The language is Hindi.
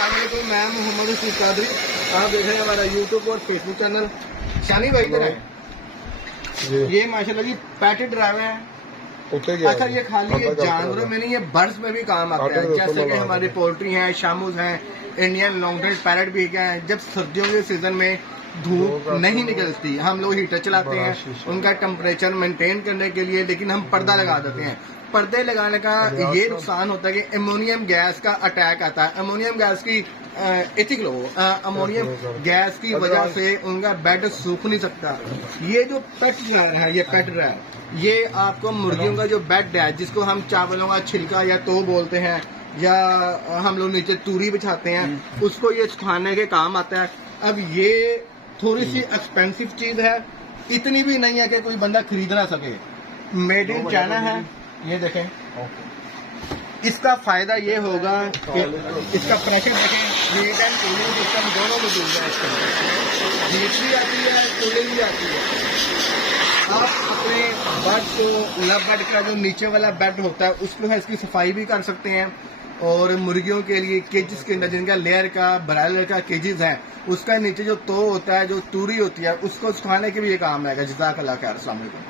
अस्सलामुअलैकुम, मैं मोहम्मद रशीद कादरी। आप देख रहे हैं हमारा यूट्यूब और फेसबुक चैनल। शानी भाई इधर है। ये माशाल्लाह जी पैकेट ड्राइवर है। अच्छा, ये खाली ये जानवरों में नहीं, ये बर्ड्स में भी काम आता है। जैसे कि हमारी पोल्ट्री हैं, शामूज हैं, इंडियन लॉन्ग टेल पैरट भी हैं। जब सर्दियों के सीजन में धूप नहीं निकलती, हम लोग हीटर चलाते हैं उनका टेम्परेचर मेंटेन करने के लिए, लेकिन हम पर्दा लगा देते हैं। पर्दे लगाने का ये नुकसान होता है कि अमोनियम गैस का अटैक आता है। अमोनियम गैस की अमोनियम गैस की वजह से उनका बेड सूख नहीं सकता। ये जो पेट ड्रायर है, ये पेट ड्रायर, ये आपको मुर्गियों का जो बेड है, जिसको हम चावलों का छिलका या तो बोलते हैं, या हम लोग नीचे तूरी बिछाते हैं, उसको ये सुखाने के काम आता है। अब ये थोड़ी सी एक्सपेंसिव चीज है, इतनी भी नहीं है कि कोई बंदा खरीद ना सके। मेड इन चाइना है। ये देखें, इसका फायदा ये होगा कि इसका प्रेशर देखें, हीट एंड कूलिंग सिस्टम दोनों मौजूद है। इसके अंदर हीट भी आती है, कूलिंग भी आती है। आप अपने बेड को, लब बेड का जो नीचे वाला बेड होता है, उस पर इसकी सफाई भी कर सकते हैं। और मुर्गियों के लिए केजेस के अंदर, जिनका लेयर का ब्रायलर का केजेस है, उसका नीचे जो तो होता है, जो तूरी होती है, उसको सुखाने के भी ये काम आएगा। जज़ाकल्लाह खैर। अस्सलाम वालेकुम।